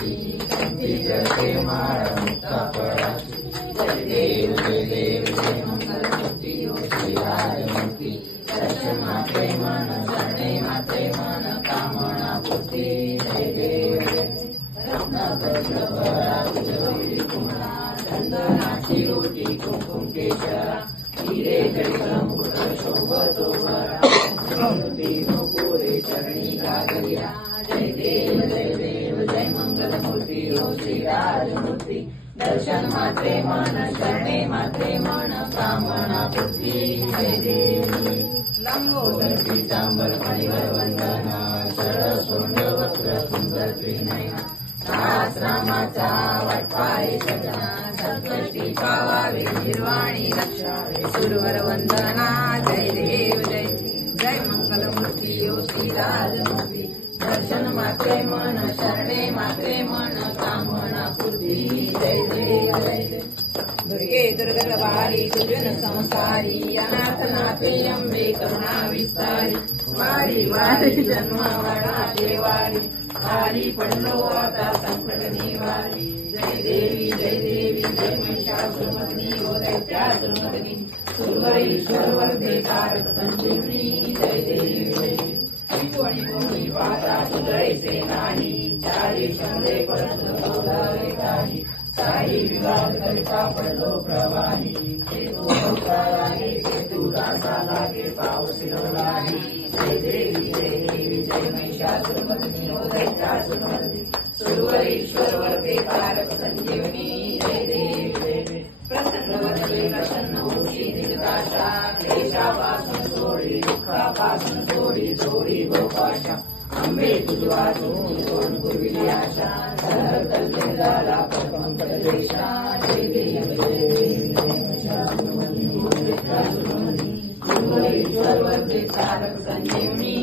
फळाची कंठी करते माळ मुक्ता फळाची जय देव जय देव जय मंगलमूर्ती ओ श्रीराजमूर्ती दर्शन मात्रे मन शरणे मात्रे मन कामना पूर्ती जय देव रत्नाभरणा कुमला चंदनाची ओटी कुंकुम केशरा हिरे जडित मुकुट शोभतो पुरे चरणी गागल्या जय देव जय मंगलमूर्ती ओ श्रीराजमूर्ती दर्शन मात्रे मन शरणे मात्रे मन कामना पूर्ती जय देव लंबोदर पीतांबर मणिवर वंदना शरद सोंड वक्र सुंदर त्रिनयना दास रामाचा वाटपाय सजना संकष्टी पावावे निर्वाणी रक्षावे सुरवर वंदना जय देव जय मंगलमूर्ती ओ श्रीराजमूर्ती दर्शन मात्रे मन शरणे मात्रे मन कामना पूर्ती जय देव दुर्गे दुर्गतवारी दुर्जन संसारी अनाथनाथे अंबे करुणा विस्तारी वारी वारी जन्म वडाचे वारी वारी पडलो आता संकट निवारी जय देवी जय महिषासुरमर्दिनी ओ दैत्यासुरमर्दिनी सुरवरेश्वर वरदे कारक संजीवनी जय देवी शिवणी भूमी पाता सुदळेचे नाही चारी शंभे परत सोडावे काही काही विवाद करिता पडलो प्रवाही तू दासा लागे पाऊस लागे जय देवी जय महिषासुरमर्दिनी ओ दैत्यासुरमर्दिनी सुरवरेश्वर वरदे कारक संजीवनी जय देवी प्रसन्न वदने प्रसन्न होशी निजदाशा क्लेशापासून सोडी दुःखापासून सोडी जोडी गोपाशा अंबे तुझ वाचून कोण पूर्वी आशा सहर कल्ले झाला पंकज देशा जय देव सुरवरेश्वर वरदे कारक संजीवनी